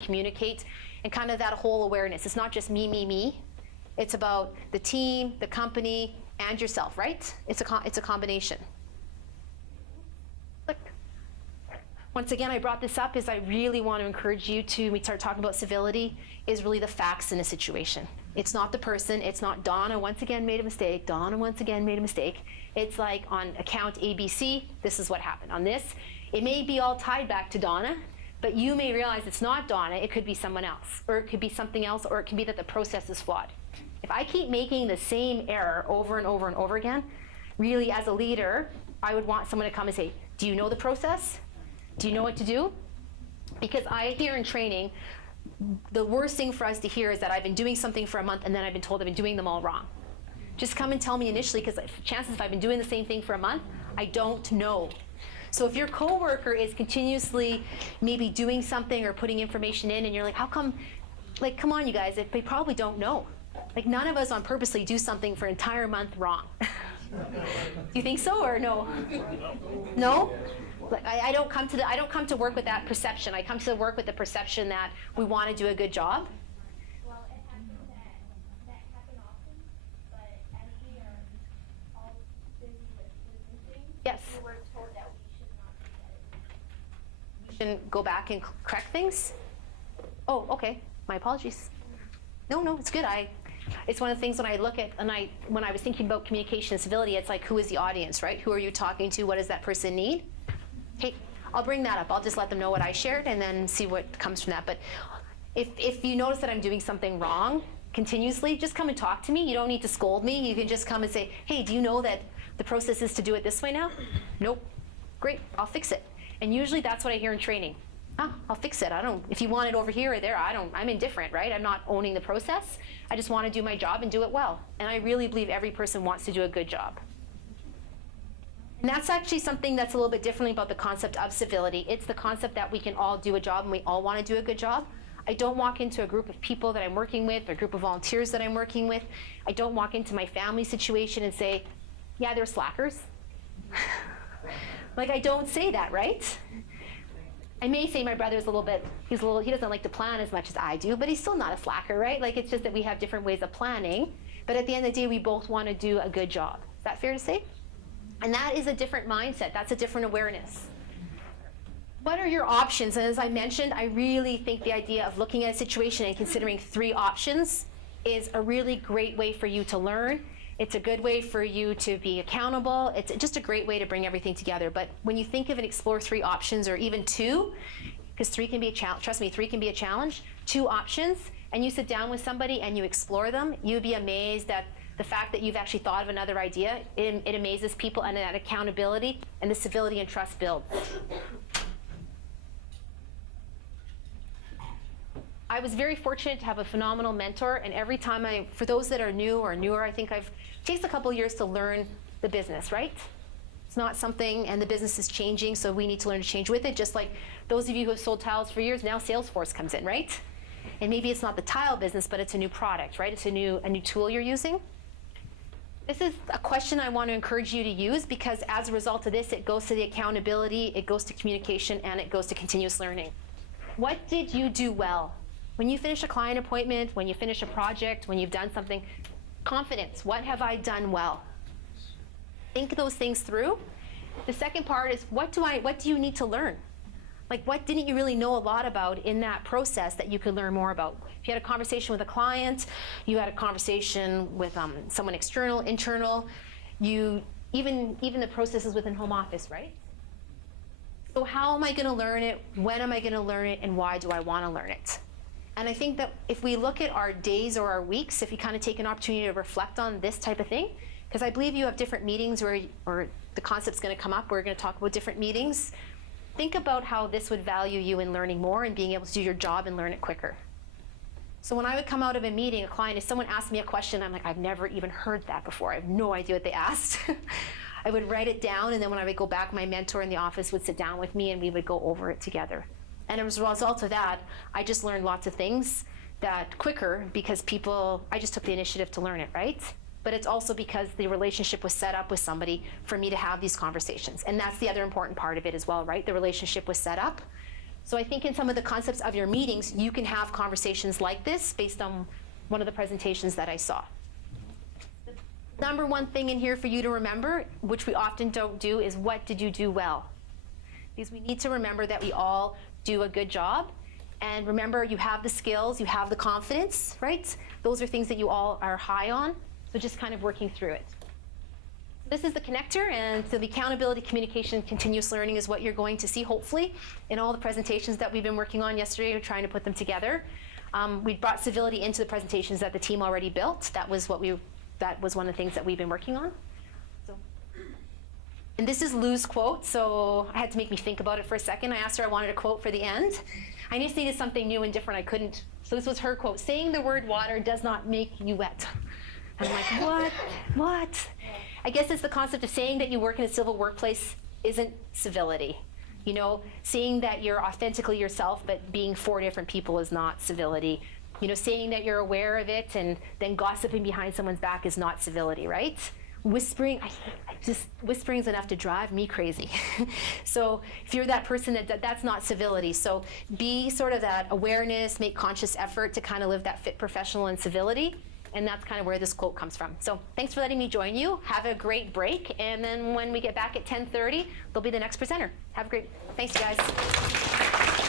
communicate, and kind of that whole awareness. It's not just me. It's about the team, the company, and yourself, right? It's a combination. Look. Once again, I brought this up is I really want to encourage you to, when we start talking about civility, is really the facts in a situation. It's not the person. It's not Dawna once again made a mistake. Dawna once again made a mistake. It's like on account ABC, this is what happened. On this, it may be all tied back to Dawna, but you may realize it's not Dawna. It could be someone else, or it could be something else, or it can be that the process is flawed. If I keep making the same error over and over and over again, really as a leader, I would want someone to come and say, do you know the process? Do you know what to do? Because I hear in training, the worst thing for us to hear is that I've been doing something for a month and then I've been told I've been doing them all wrong. Just come and tell me initially, because chances if I've been doing the same thing for a month, I don't know. So if your coworker is continuously maybe doing something or putting information in and you're like, how come, like, come on you guys, they probably don't know. Like none of us on purposely do something for an entire month wrong. Do you think so or no? No? Like I don't come to work with that perception. I come to work with the perception that we want to do a good job. Well, it happens that happen often, but as we are all busy with things, Yes. we were told that we should not do that. We shouldn't go back and correct things? Oh, okay. My apologies. No, it's good. It's one of the things when I look at, when I was thinking about communication and civility, it's like, who is the audience, right? Who are you talking to? What does that person need? Hey, I'll bring that up. I'll just let them know what I shared and then see what comes from that. But if you notice that I'm doing something wrong continuously, just come and talk to me. You don't need to scold me. You can just come and say, hey, do you know that the process is to do it this way now? Nope. Great, I'll fix it. And usually that's what I hear in training. I'll fix it. If you want it over here or there, I'm indifferent, right? I'm not owning the process. I just want to do my job and do it well. And I really believe every person wants to do a good job. And that's actually something that's a little bit differently about the concept of civility. It's the concept that we can all do a job and we all want to do a good job. I don't walk into a group of people that I'm working with or a group of volunteers that I'm working with. I don't walk into my family situation and say, yeah, they're slackers. Like I don't say that, right? I may say my brother's he doesn't like to plan as much as I do, but he's still not a slacker, right? Like it's just that we have different ways of planning, but at the end of the day, we both want to do a good job. Is that fair to say? And that is a different mindset. That's a different awareness. What are your options? And as I mentioned, I really think the idea of looking at a situation and considering 3 options is a really great way for you to learn. It's a good way for you to be accountable. It's just a great way to bring everything together. But when you think of and explore 3 options, or even 2, because 3 can be a challenge, trust me, 3 can be a challenge, 2 options, and you sit down with somebody and you explore them, you'd be amazed at the fact that you've actually thought of another idea. It amazes people, and that accountability and the civility and trust build. I was very fortunate to have a phenomenal mentor, and every time for those that are new or newer, I think it takes a couple years to learn the business, right? It's not something, and the business is changing, so we need to learn to change with it. Just like those of you who have sold tiles for years, now Salesforce comes in, right? And maybe it's not the tile business, but it's a new product, right? It's a new tool you're using. This is a question I want to encourage you to use, because as a result of this, it goes to the accountability, it goes to communication, and it goes to continuous learning. What did you do well? When you finish a client appointment, when you finish a project, when you've done something, confidence, what have I done well? Think those things through. The second part is, what do you need to learn? Like, what didn't you really know a lot about in that process that you could learn more about? If you had a conversation with a client, you had a conversation with someone external, internal, even the processes within home office, right? So how am I going to learn it? When am I going to learn it? And why do I want to learn it? And I think that if we look at our days or our weeks, if you kind of take an opportunity to reflect on this type of thing, because I believe you have different meetings or the concept's going to come up, we're going to talk about different meetings. Think about how this would value you in learning more and being able to do your job and learn it quicker. So when I would come out of a meeting, a client, if someone asked me a question, I'm like, I've never even heard that before. I have no idea what they asked. I would write it down, and then when I would go back, my mentor in the office would sit down with me and we would go over it together. And as a result of that, I just learned lots of things that quicker because I just took the initiative to learn it, right? But it's also because the relationship was set up with somebody for me to have these conversations. And that's the other important part of it as well, right? The relationship was set up. So I think in some of the concepts of your meetings, you can have conversations like this based on one of the presentations that I saw. The number one thing in here for you to remember, which we often don't do, is what did you do well? Because we need to remember that we all do a good job. And remember, you have the skills, you have the confidence, right? Those are things that you all are high on. So just kind of working through it. This is the connector, and so the accountability, communication, continuous learning is what you're going to see, hopefully, in all the presentations that we've been working on yesterday. We're trying to put them together. We brought Civility into the presentations that the team already built. That was one of the things that we've been working on. And this is Lou's quote, so I had to make me think about it for a second. I asked her I wanted a quote for the end. I just needed something new and different. I couldn't. So this was her quote: "Saying the word water does not make you wet." I'm like, what? What? I guess it's the concept of saying that you work in a civil workplace isn't civility. You know, saying that you're authentically yourself but being for different people is not civility. You know, saying that you're aware of it and then gossiping behind someone's back is not civility, right? Whispering, whispering's enough to drive me crazy. So if you're that person, that's not civility. So be sort of that awareness, make conscious effort to kind of live that fit professional and civility. And that's kind of where this quote comes from. So thanks for letting me join you. Have a great break. And then when we get back at 10:30, there'll be the next presenter. Have a great, thanks you guys.